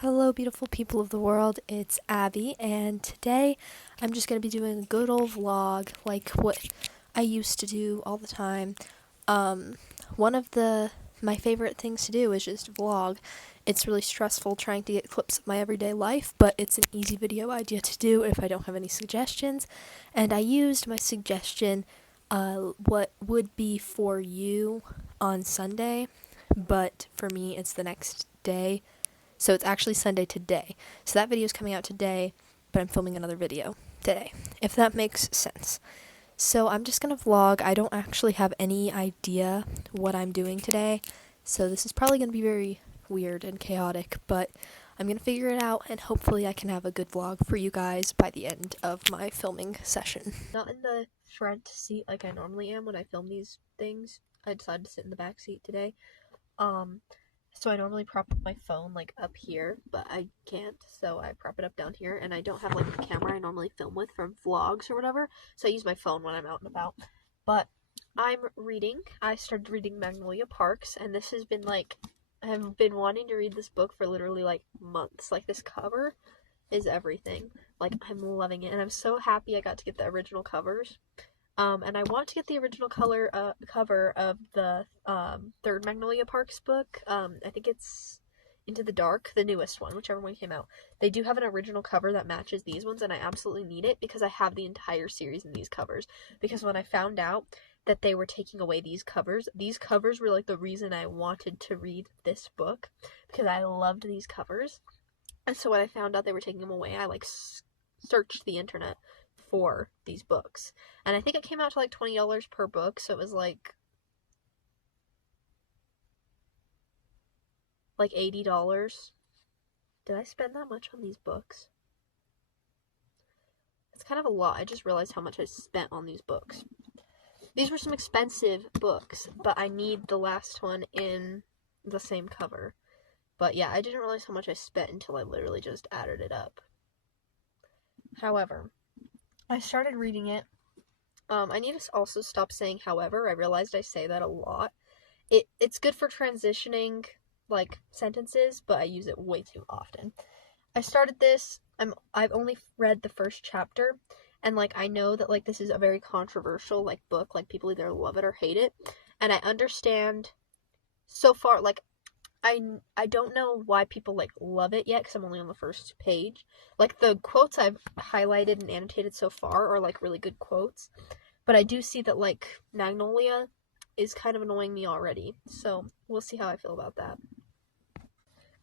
Hello, beautiful people of the world. It's Abby, and today I'm just going to be doing a good old vlog like what I used to do all the time. One of my favorite things to do is just vlog. It's really stressful trying to get clips of my everyday life, but it's an easy video idea to do if I don't have any suggestions. And I used my suggestion, what would be for you on Sunday, but for me it's the next day. So it's actually Sunday today. So that video is coming out today, but I'm filming another video today, if that makes sense. So I'm just going to vlog. I don't actually have any idea what I'm doing today, so this is probably going to be very weird and chaotic, but I'm going to figure it out, and hopefully I can have a good vlog for you guys by the end of my filming session. Not in the front seat like I normally am when I film these things. I decided to sit in the back seat today. So I normally prop up my phone like up here, but I can't, so I prop it up down here, and I don't have like the camera I normally film with for vlogs or whatever, so I use my phone when I'm out and about. But I'm reading. I started reading Magnolia Parks, and this has been like, I have been wanting to read this book for literally like months. Like, this cover is everything. Like, I'm loving it, and I'm so happy I got to get the original covers. And I want to get the original cover of the third Magnolia Parks book. I think it's Into the Dark, the newest one, whichever one came out. They do have an original cover that matches these ones, and I absolutely need it because I have the entire series in these covers. Because when I found out that they were taking away these covers were like the reason I wanted to read this book, because I loved these covers. And so when I found out they were taking them away, I like searched the internet for these books, and I think it came out to like $20 per book, so it was like $80. Did I spend that much on these books? It's kind of a lot. I just realized how much I spent on these books. These were some expensive books, but I need the last one in the same cover. But yeah, I didn't realize how much I spent until I literally just added it up. However, I started reading it. I need to also stop saying however. I realized I say that a lot. It's good for transitioning, like, sentences, but I use it way too often. I started this. I've only read the first chapter, and, like, I know that, like, this is a very controversial, like, book. Like, people either love it or hate it, and I understand so far, like, I don't know why people, like, love it yet, because I'm only on the first page. Like, the quotes I've highlighted and annotated so far are, like, really good quotes. But I do see that, like, Magnolia is kind of annoying me already. So, we'll see how I feel about that.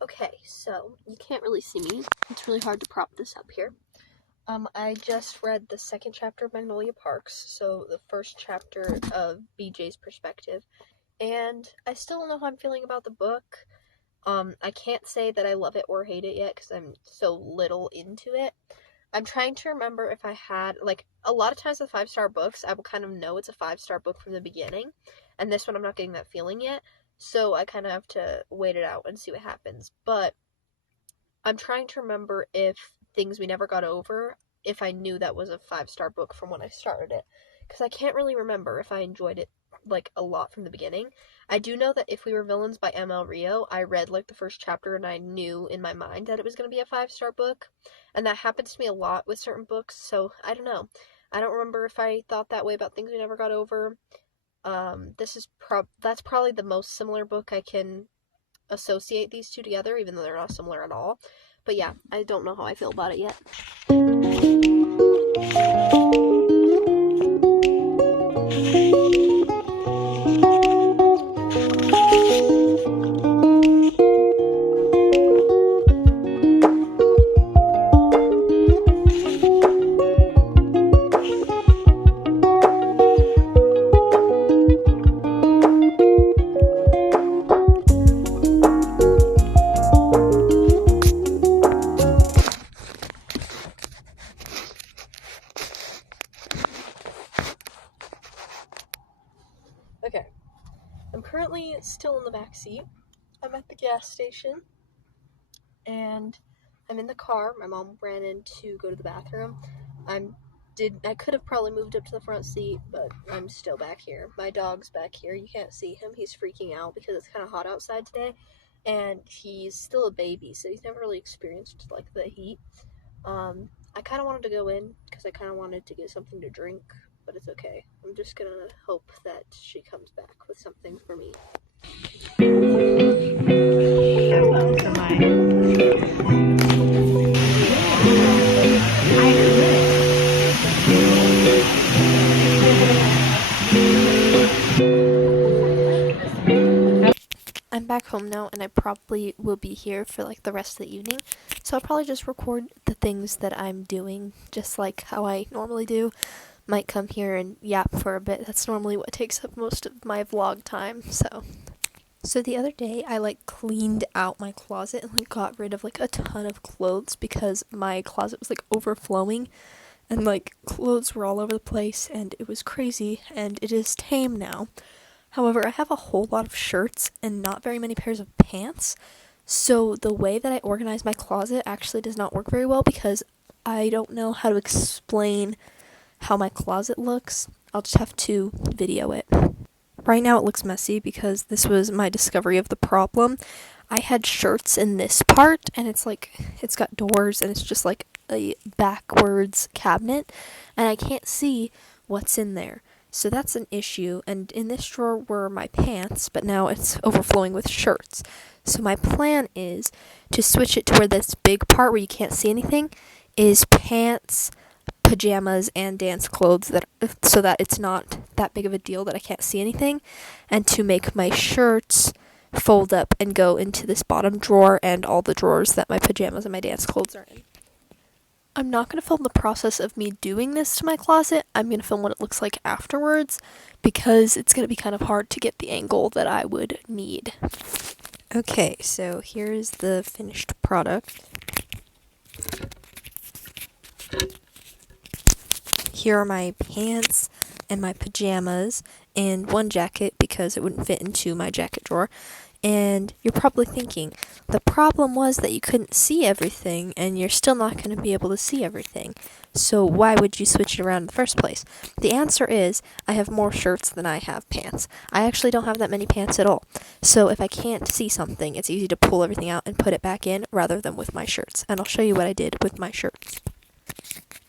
Okay, so, you can't really see me. It's really hard to prop this up here. I just read the second chapter of Magnolia Parks, so the first chapter of BJ's perspective. And I still don't know how I'm feeling about the book. I can't say that I love it or hate it yet because I'm so little into it. I'm trying to remember if I had, like, a lot of times with 5-star books, I will kind of know it's a 5-star book from the beginning, and this one I'm not getting that feeling yet, so I kind of have to wait it out and see what happens. But I'm trying to remember if Things We Never Got Over, if I knew that was a 5-star book from when I started it, because I can't really remember if I enjoyed it, like, a lot from the beginning. I do know that If We Were Villains by M.L. Rio, I read, like, the first chapter, and I knew in my mind that it was going to be a 5-star book, and that happens to me a lot with certain books, so I don't know. I don't remember if I thought that way about Things We Never Got Over. That's probably the most similar book I can associate these two together, even though they're not similar at all. But yeah, I don't know how I feel about it yet. Okay, I'm currently still in the back seat. I'm at the gas station, and I'm in the car. My mom ran in to go to the bathroom. I could have probably moved up to the front seat, but I'm still back here. My dog's back here. You can't see him. He's freaking out because it's kind of hot outside today, and he's still a baby, so he's never really experienced like the heat. I kind of wanted to go in because I kind of wanted to get something to drink, but it's okay. I'm just gonna hope that she comes back with something for me. I'm back home now, and I probably will be here for like the rest of the evening, so I'll probably just record the things that I'm doing, just like how I normally do. Might come here and yap for a bit. That's normally what takes up most of my vlog time. So the other day I like cleaned out my closet and like got rid of like a ton of clothes because my closet was like overflowing and like clothes were all over the place and it was crazy, and it is tame now. However, I have a whole lot of shirts and not very many pairs of pants. So the way that I organize my closet actually does not work very well because I don't know how to explain how my closet looks. I'll just have to video it. Right now it looks messy because this was my discovery of the problem. I had shirts in this part, and it's got doors, and it's just like a backwards cabinet, and I can't see what's in there. So that's an issue, and in this drawer were my pants, but now it's overflowing with shirts. So my plan is to switch it to where this big part where you can't see anything is pants, pajamas, and dance clothes, so that it's not that big of a deal that I can't see anything, and to make my shirts fold up and go into this bottom drawer and all the drawers that my pajamas and my dance clothes are in. I'm not going to film the process of me doing this to my closet. I'm going to film what it looks like afterwards because it's going to be kind of hard to get the angle that I would need. Okay, so here's the finished product. Here are my pants and my pajamas and one jacket because it wouldn't fit into my jacket drawer. And you're probably thinking, the problem was that you couldn't see everything, and you're still not going to be able to see everything. So why would you switch it around in the first place? The answer is, I have more shirts than I have pants. I actually don't have that many pants at all. So if I can't see something, it's easy to pull everything out and put it back in rather than with my shirts. And I'll show you what I did with my shirts.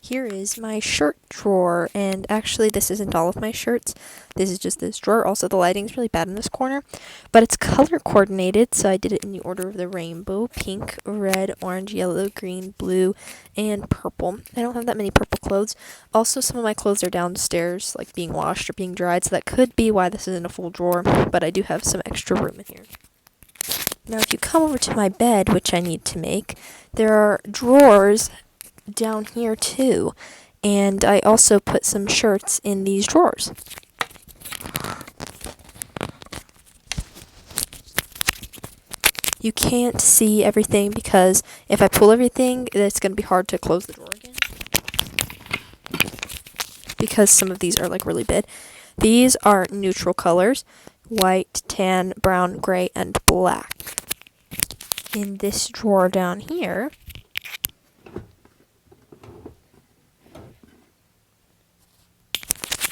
Here is my shirt drawer, and actually this isn't all of my shirts. This is just this drawer. Also, the lighting's really bad in this corner, but it's color coordinated, so I did it in the order of the rainbow: pink, red, orange, yellow, green, blue, and purple. I don't have that many purple clothes. Also, some of my clothes are downstairs, like being washed or being dried, so that could be why this isn't a full drawer, but I do have some extra room in here. Now, if you come over to my bed, which I need to make, there are drawers down here too, and I also put some shirts in these drawers. You can't see everything because if I pull everything, it's going to be hard to close the drawer again because some of these are like really big. These are neutral colors: white, tan, brown, gray, and black. In this drawer down here,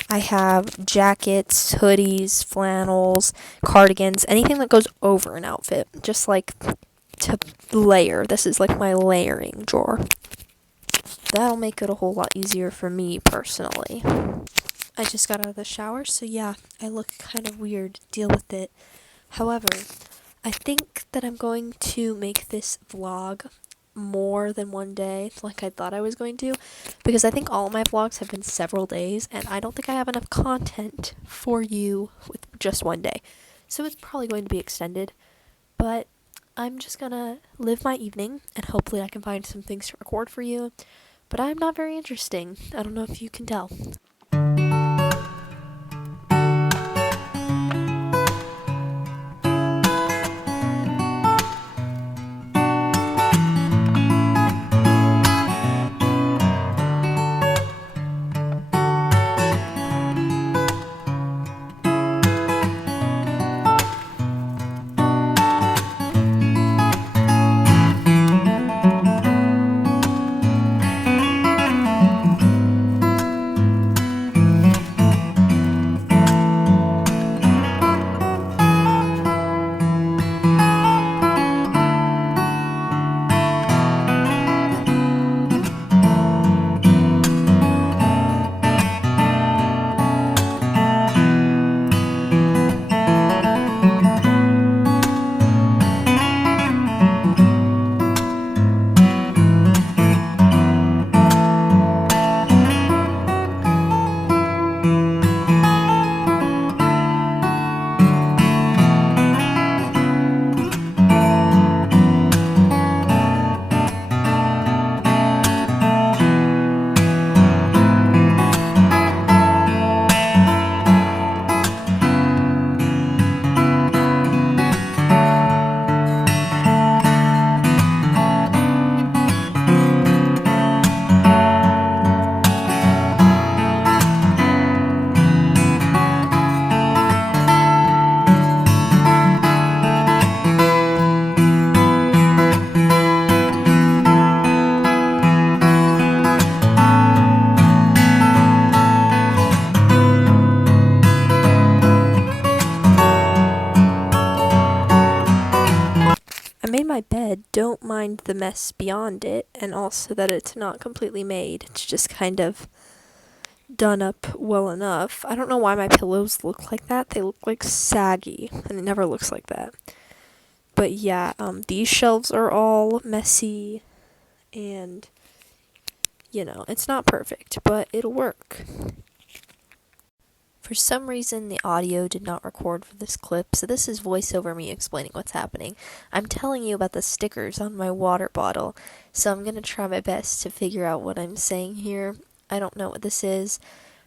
I have jackets, hoodies, flannels, cardigans, anything that goes over an outfit, just like to layer. This is like my layering drawer. That'll make it a whole lot easier for me personally. I just got out of the shower, so yeah, I look kind of weird. Deal with it. However, I think that I'm going to make this vlog more than one day like I thought I was going to, because I think all of my vlogs have been several days, and I don't think I have enough content for you with just one day. So it's probably going to be extended, but I'm just gonna live my evening, and hopefully I can find some things to record for you. But I'm not very interesting. I don't know if you can tell. don't mind the mess beyond it, and also that it's not completely made. It's just kind of done up well enough. I don't know why my pillows look like that. They look like saggy, and it never looks like that. But yeah, these shelves are all messy, and, you know, it's not perfect, but it'll work. For some reason, the audio did not record for this clip, so this is voiceover me explaining what's happening. I'm telling you about the stickers on my water bottle, so I'm going to try my best to figure out what I'm saying here. I don't know what this is.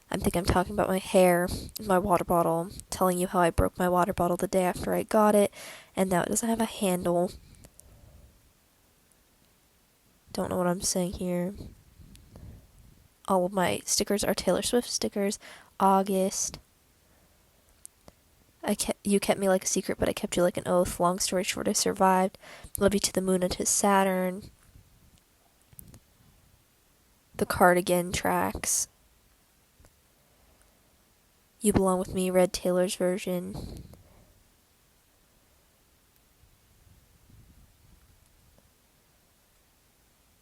I think I'm talking about my hair, my water bottle, telling you how I broke my water bottle the day after I got it, and now it doesn't have a handle. Don't know what I'm saying here. All of my stickers are Taylor Swift stickers. August. You kept me like a secret, but I kept you like an oath. Long story short, I survived. Love you to the moon and to Saturn. The Cardigan tracks. You Belong With Me, Red Taylor's version.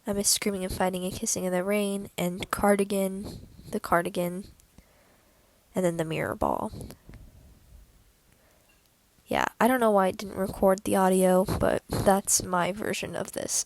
I miss screaming and fighting and kissing in the rain. And Cardigan, the Cardigan, and then the Mirror Ball. Yeah, I don't know why it didn't record the audio, but that's my version of this.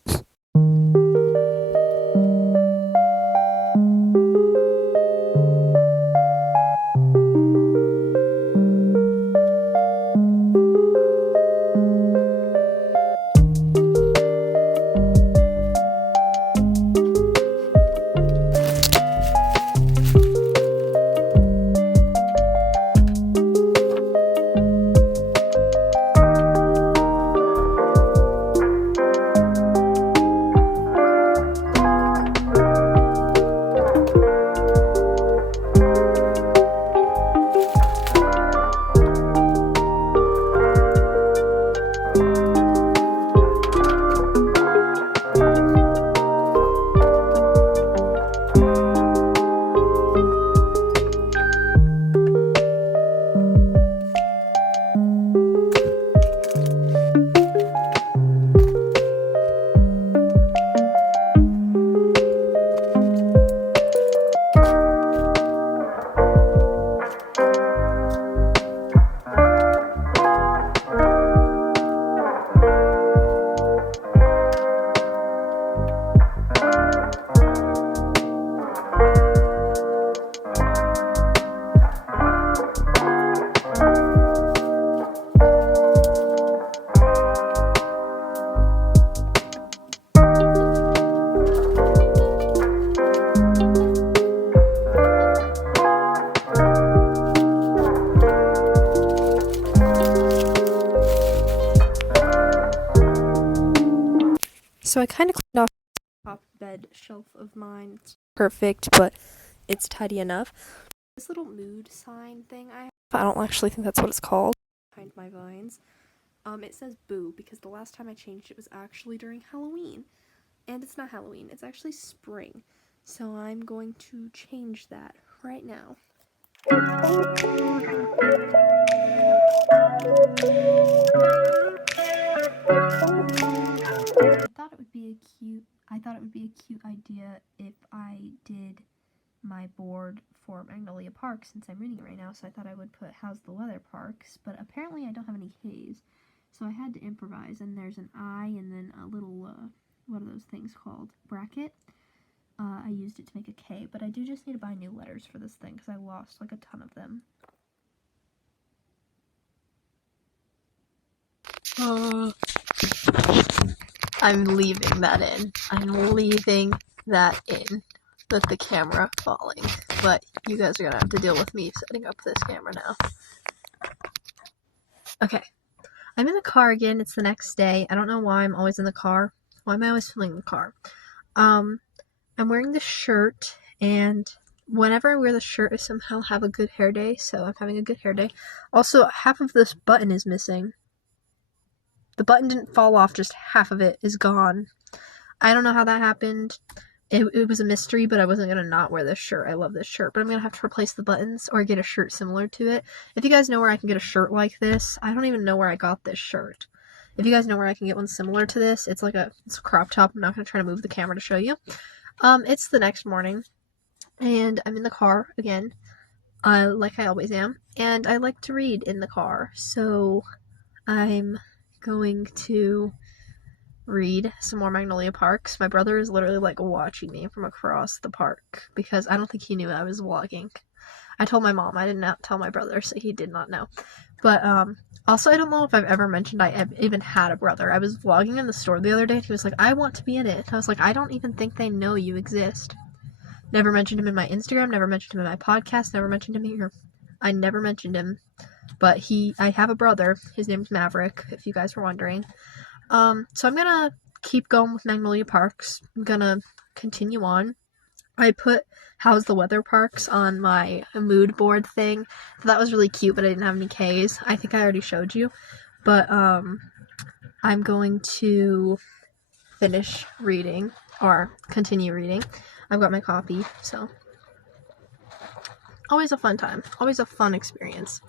So I kind of cleaned off the top bed shelf of mine. It's perfect, but it's tidy enough. This little mood sign thing I don't actually think that's what it's called. Behind my vines. It says boo because the last time I changed it was actually during Halloween. And it's not Halloween, it's actually spring. So I'm going to change that right now. I thought it would be a cute idea if I did my board for Magnolia Park since I'm reading it right now, so I thought I would put How's the Weather Parks, but apparently I don't have any K's, so I had to improvise, and there's an I and then a little, what are those things called? Bracket. I used it to make a K, but I do just need to buy new letters for this thing because I lost like a ton of them. I'm leaving that in. I'm leaving that in with the camera falling. But you guys are gonna have to deal with me setting up this camera now. Okay. I'm in the car again. It's the next day. I don't know why I'm always in the car. Why am I always feeling in the car? I'm wearing this shirt, and whenever I wear the shirt, I somehow have a good hair day, so I'm having a good hair day. Also, half of this button is missing. The button didn't fall off, just half of it is gone. I don't know how that happened. It was a mystery, but I wasn't going to not wear this shirt. I love this shirt, but I'm going to have to replace the buttons or get a shirt similar to it. If you guys know where I can get a shirt like this, I don't even know where I got this shirt. If you guys know where I can get one similar to this, it's a crop top. I'm not going to try to move the camera to show you. It's the next morning, and I'm in the car again, like I always am, and I like to read in the car, so I'm going to read some more Magnolia Parks. My brother is literally watching me from across the park because I don't think he knew I was vlogging. I told my mom. I did not tell my brother, so he did not know. But also, I don't know if I've ever mentioned I even had a brother. I was vlogging in the store the other day, and he was like, I want to be in it. And I was like, I don't even think they know you exist. Never mentioned him in my Instagram, never mentioned him in my podcast, never mentioned him here. I never mentioned him. But I have a brother. His name's Maverick, if you guys were wondering. So I'm gonna keep going with Magnolia Parks. I'm gonna continue on. I put How's the Weather Parks on my mood board thing. So that was really cute, but I didn't have any Ks. I think I already showed you. But I'm going to finish reading, or continue reading. I've got my copy, so always a fun time. Always a fun experience.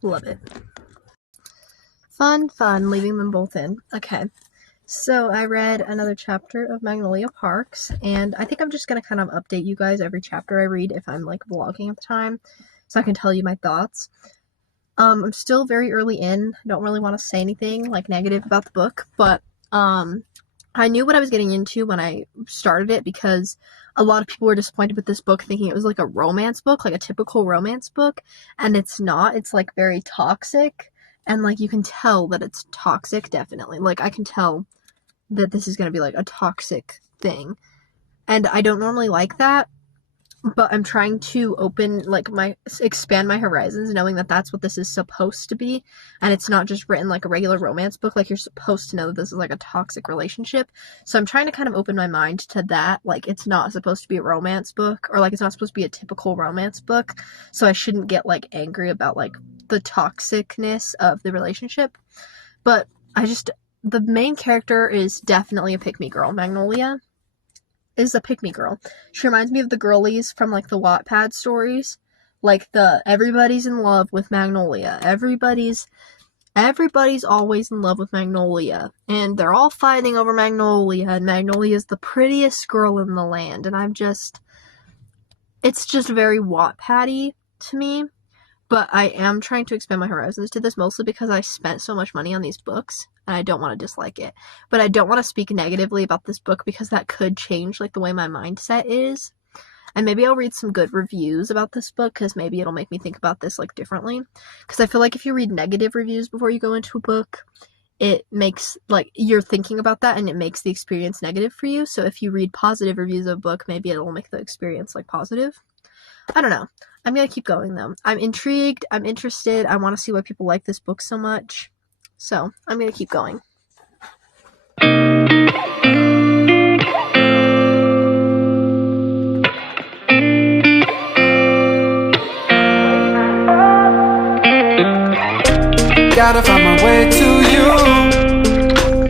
Love it. Fun, leaving them both in. Okay. So I read another chapter of Magnolia Parks, and I think I'm just going to kind of update you guys every chapter I read if I'm vlogging at the time, so I can tell you my thoughts. I'm still very early in. I don't really want to say anything negative about the book, but I knew what I was getting into when I started it because a lot of people were disappointed with this book, thinking it was a romance book, a typical romance book, and it's not. It's very toxic, and you can tell that it's toxic, definitely. I can tell that this is going to be a toxic thing, and I don't normally like that, but I'm trying to expand my horizons, knowing that that's what this is supposed to be, and it's not just written like a regular romance book. You're supposed to know that this is a toxic relationship, so I'm trying to kind of open my mind to that. It's not supposed to be a romance book, or it's not supposed to be a typical romance book, so I shouldn't get angry about the toxicness of the relationship. But the main character is definitely a pick-me girl. Magnolia is a pick-me girl. She reminds me of the girlies from the Wattpad stories. Everybody's in love with Magnolia. Everybody's always in love with Magnolia. And they're all fighting over Magnolia, and Magnolia's the prettiest girl in the land. And it's just very Wattpad-y to me. But I am trying to expand my horizons to this, mostly because I spent so much money on these books, and I don't want to dislike it. But I don't want to speak negatively about this book, because that could change, the way my mindset is. And maybe I'll read some good reviews about this book, because maybe it'll make me think about this, differently. Because I feel if you read negative reviews before you go into a book, it makes, you're thinking about that, and it makes the experience negative for you. So if you read positive reviews of a book, maybe it'll make the experience, positive. I don't know. I'm gonna keep going, though. I'm intrigued. I'm interested. I want to see why people like this book so much. So, I'm gonna keep going. Gotta find my way to you,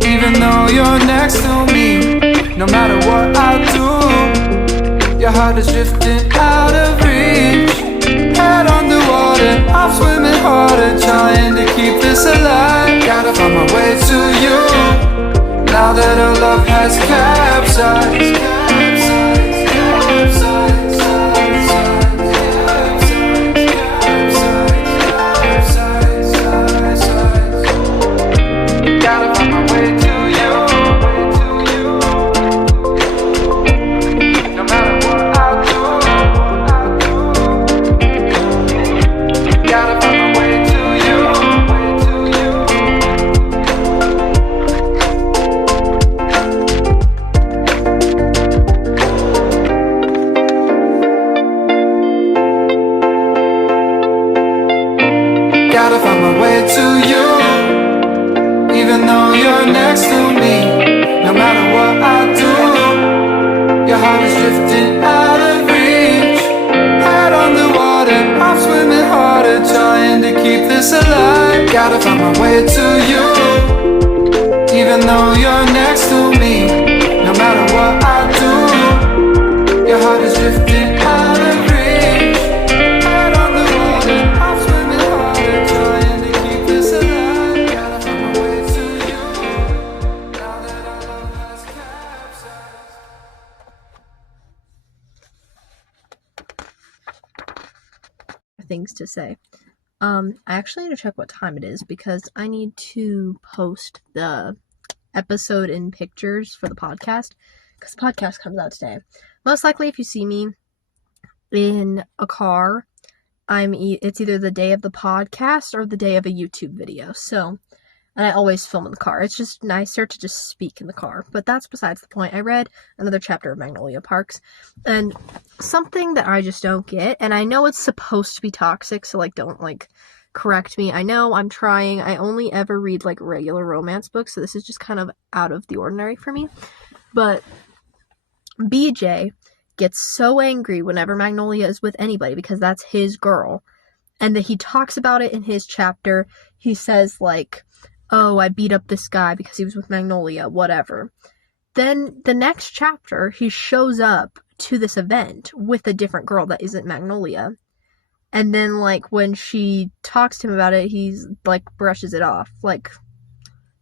even though you're next to me. No matter what I do, your heart is drifting out of reach. Head underwater, I'm swimming harder, trying to keep this alive. Gotta find my way to you, now that our love has capsized. Gotta find my way to you, no matter what I do. Gotta find my way to you. Gotta find my way to you, even though you're next to me. No matter what I do, your heart is drifting out of reach. Head on the water, I'm swimming harder, trying to keep this alive. Gotta find my way to you, even though you're next to me. No matter what I do, your heart is drifting out of reach. Head on the water, I'm swimming harder, trying to keep this alive. Gotta find my way to you. things to say. I actually need to check what time it is because I need to post the episode in pictures for the podcast because the podcast comes out today. Most likely, if you see me in a car, it's either the day of the podcast or the day of a YouTube video. So, and I always film in the car. It's just nicer to just speak in the car. But that's besides the point. I read another chapter of Magnolia Parks, and something that I just don't get, and I know it's supposed to be toxic, so, like, don't, like, correct me. I know, I'm trying. I only ever read, like, regular romance books, so this is just kind of out of the ordinary for me. But BJ gets so angry whenever Magnolia is with anybody because that's his girl. And that he talks about it in his chapter. He says, like, oh, I beat up this guy because he was with Magnolia, whatever. Then the next chapter, he shows up to this event with a different girl that isn't Magnolia. And then, like, when she talks to him about it, he's, like, brushes it off. Like,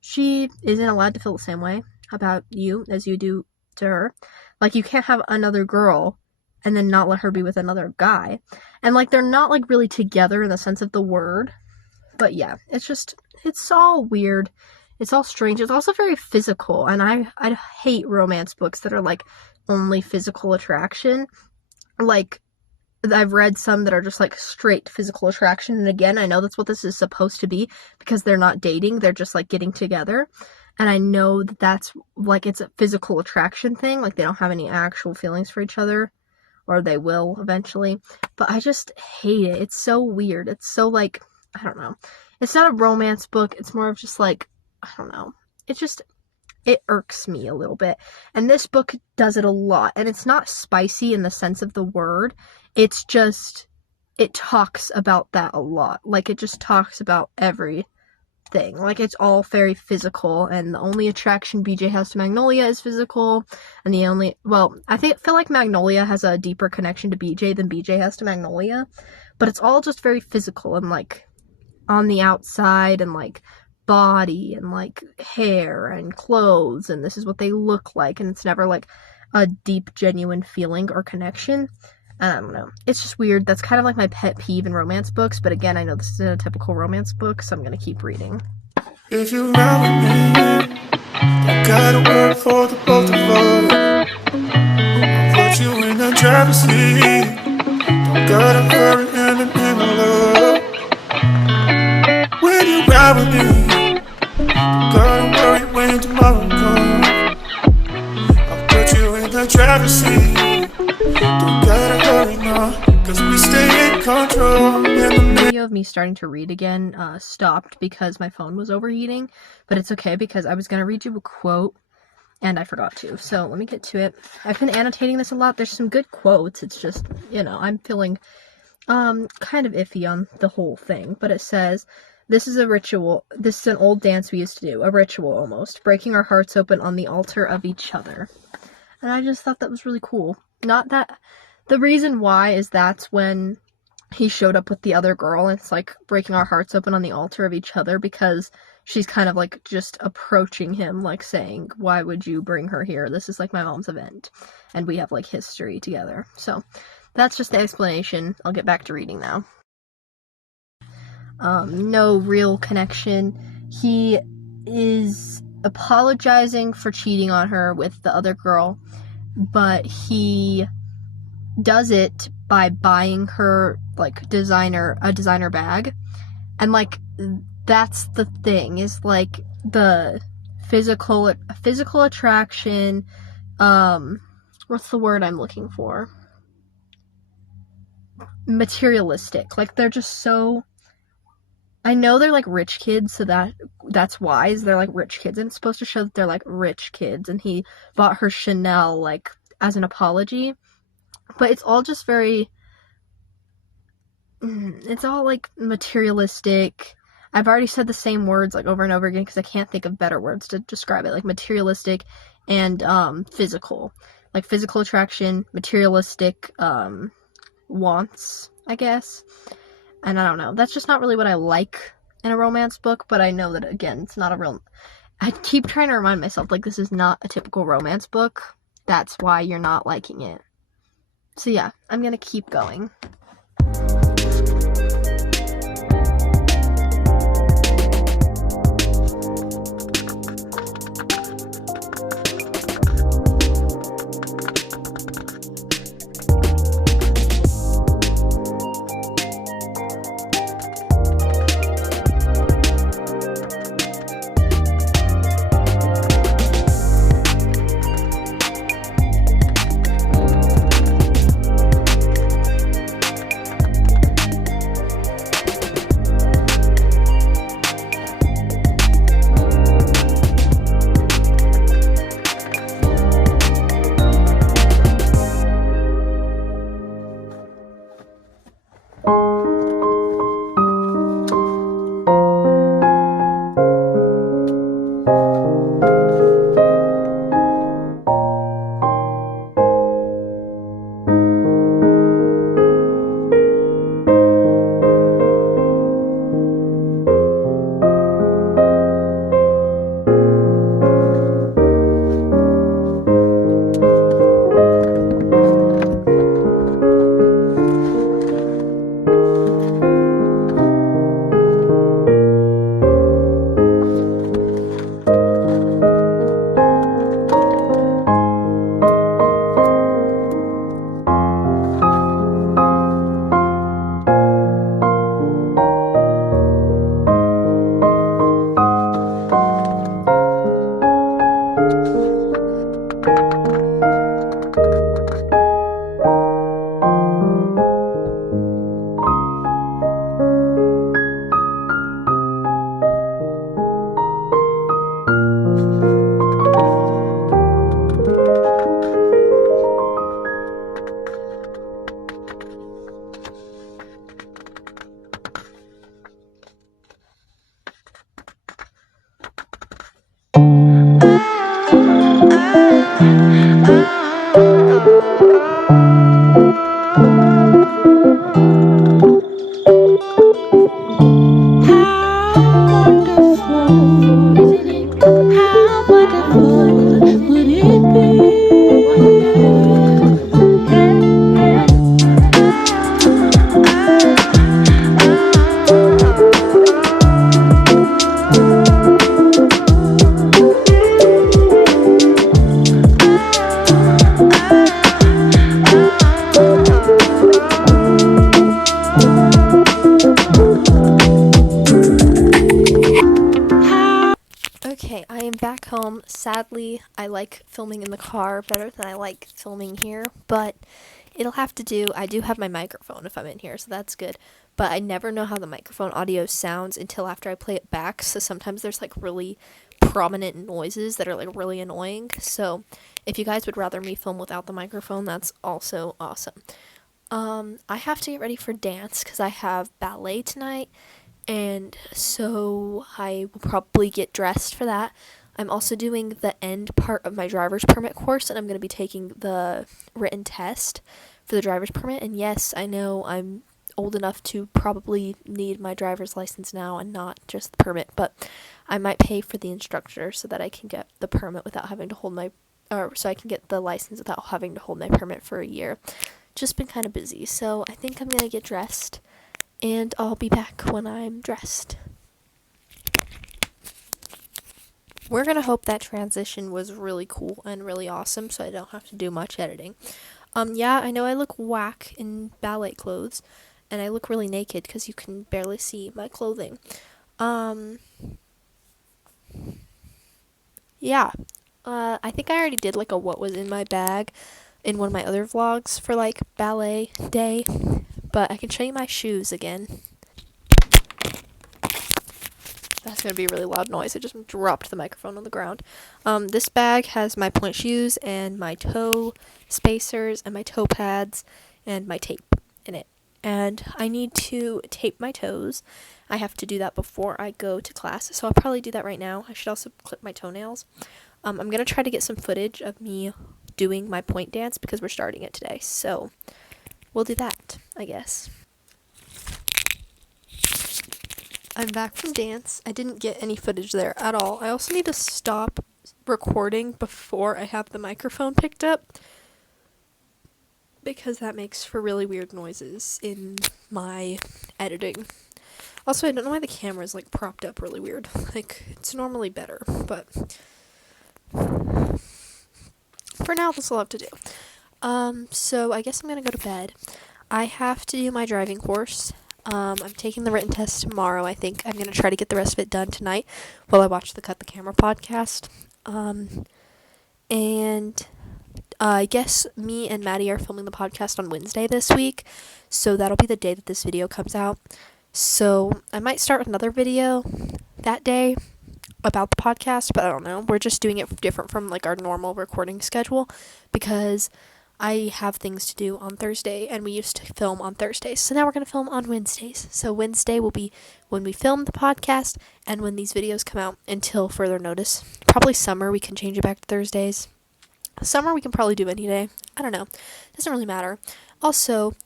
she isn't allowed to feel the same way about you as you do to her. Like, you can't have another girl and then not let her be with another guy. And, like, they're not, like, really together in the sense of the word. But, yeah, it's all weird. It's all strange. It's also very physical. And I hate romance books that are, like, only physical attraction. Like, I've read some that are just, like, straight physical attraction. And, again, I know that's what this is supposed to be because they're not dating. They're just, like, getting together. And I know that that's, like, it's a physical attraction thing. Like, they don't have any actual feelings for each other. Or they will eventually. But I just hate it. It's so weird. It's so, like, I don't know. It's not a romance book. It's more of just, like, I don't know. It irks me a little bit. And this book does it a lot. And it's not spicy in the sense of the word. It's just, it talks about that a lot. Like, it just talks about everything. Like, it's all very physical, and the only attraction BJ has to Magnolia is physical, and I feel like Magnolia has a deeper connection to BJ than BJ has to Magnolia, but it's all just very physical, and, like, on the outside, and, like, body, and, like, hair, and clothes, and this is what they look like, and it's never, like, a deep, genuine feeling or connection. I don't know. It's just weird. That's kind of like my pet peeve in romance books. But again, I know this isn't a typical romance book, so I'm going to keep reading. If you ride with me, don't gotta work for the both of us. I'll put you in the driver's seat. Don't gotta hurry in the love. When you ride with me, don't gotta worry when tomorrow comes. I'll put you in the driver's seat. Don't gotta hurry now, 'cause we stay in control. The video of me starting to read again stopped because my phone was overheating, but it's okay because I was gonna read you a quote and I forgot to. So let me get to it. I've been annotating this a lot. There's some good quotes. It's just, I'm feeling kind of iffy on the whole thing, but it says, "This is a ritual. This is an old dance we used to do, a ritual almost, breaking our hearts open on the altar of each other." And I just thought that was really cool. Not that, the reason why is that's when he showed up with the other girl, and it's like breaking our hearts open on the altar of each other because she's kind of like just approaching him, like saying, why would you bring her here? This is like my mom's event, and we have like history together. So that's just the explanation. I'll get back to reading now. No real connection. He is apologizing for cheating on her with the other girl, but he does it by buying her like a designer bag, and like that's the thing, is like the physical attraction, what's the word I'm looking for? Materialistic. Like, they're just so, I know they're like rich kids, so that's why they're like rich kids, and it's supposed to show that they're like rich kids, and he bought her Chanel like as an apology, but it's all just very, it's all like materialistic. I've already said the same words like over and over again because I can't think of better words to describe it, like materialistic and physical, like physical attraction, materialistic wants, I guess. And I don't know, that's just not really what I like in a romance book, but I know that, again, it's not a real, I keep trying to remind myself, like, this is not a typical romance book. That's why you're not liking it. So yeah, I'm gonna keep going. Sadly, I like filming in the car better than I like filming here, but it'll have to do. I do have my microphone if I'm in here, so that's good. But I never know how the microphone audio sounds until after I play it back, so sometimes there's like really prominent noises that are like really annoying. So if you guys would rather me film without the microphone, that's also awesome. I have to get ready for dance because I have ballet tonight, and so I will probably get dressed for that. I'm also doing the end part of my driver's permit course, and I'm going to be taking the written test for the driver's permit. And yes, I know I'm old enough to probably need my driver's license now and not just the permit, but I might pay for the instructor so that I can get the permit without having to hold my, or so I can get the license without having to hold my permit for a year. Just been kind of busy, so I think I'm going to get dressed, and I'll be back when I'm dressed. We're going to hope that transition was really cool and really awesome so I don't have to do much editing. Yeah, I know I look whack in ballet clothes, and I look really naked because you can barely see my clothing. Yeah, I think I already did like a what was in my bag in one of my other vlogs for like ballet day, but I can show you my shoes again. That's going to be a really loud noise. I just dropped the microphone on the ground. This bag has my point shoes and my toe spacers and my toe pads and my tape in it. And I need to tape my toes. I have to do that before I go to class, so I'll probably do that right now. I should also clip my toenails. I'm going to try to get some footage of me doing my point dance because we're starting it today. So we'll do that, I guess. I'm back from dance. I didn't get any footage there at all. I also need to stop recording before I have the microphone picked up because that makes for really weird noises in my editing. Also, I don't know why the camera is like propped up really weird. Like, it's normally better, but for now this will have to do. So I guess I'm gonna go to bed. I have to do my driving course. I'm taking the written test tomorrow. I think I'm going to try to get the rest of it done tonight while I watch the Cut the Camera podcast. And I guess me and Maddie are filming the podcast on Wednesday this week, so that'll be the day that this video comes out. So I might start another video that day about the podcast, but I don't know. We're just doing it different from like our normal recording schedule because I have things to do on Thursday, and we used to film on Thursdays. So now we're going to film on Wednesdays. So Wednesday will be when we film the podcast and when these videos come out until further notice. Probably summer, we can change it back to Thursdays. Summer, we can probably do any day. I don't know. It doesn't really matter. Also,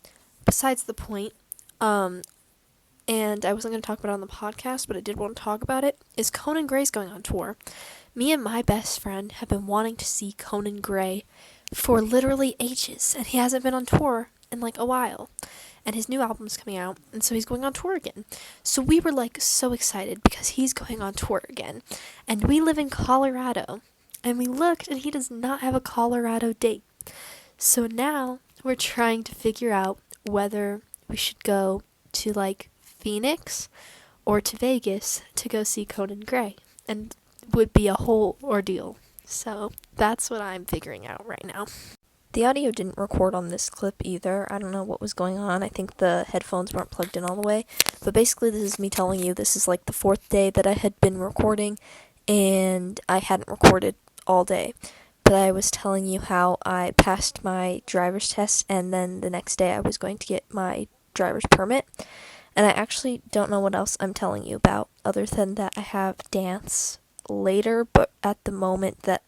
besides the point, and I wasn't going to talk about it on the podcast, but I did want to talk about it, is Conan Gray's going on tour. Me and my best friend have been wanting to see Conan Gray for literally ages, and he hasn't been on tour in like a while, and his new album's coming out, and so he's going on tour again. So we were like so excited because he's going on tour again, and we live in Colorado, and we looked and he does not have a Colorado date. So now we're trying to figure out whether we should go to like Phoenix or to Vegas to go see Conan Gray, and it would be a whole ordeal. So that's what I'm figuring out right now. The audio didn't record on this clip either. I don't know what was going on. I think the headphones weren't plugged in all the way. But basically this is me telling you this is like the 4th day that I had been recording, and I hadn't recorded all day. But I was telling you how I passed my driver's test, and then the next day I was going to get my driver's permit. And I actually don't know what else I'm telling you about other than that I have dance later, but at the moment that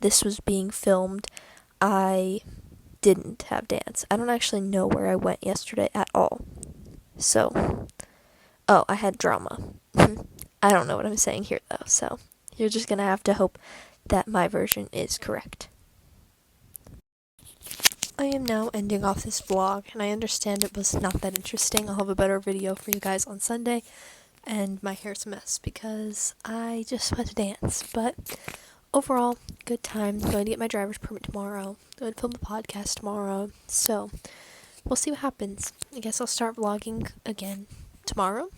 this was being filmed, I didn't have dance. I don't actually know where I went yesterday at all. So, I had drama. I don't know what I'm saying here though, so you're just gonna have to hope that my version is correct. I am now ending off this vlog, and I understand it was not that interesting. I'll have a better video for you guys on Sunday. And my hair's a mess because I just went to dance. But overall, good time. I'm going to get my driver's permit tomorrow. I'm going to film the podcast tomorrow. So we'll see what happens. I guess I'll start vlogging again tomorrow.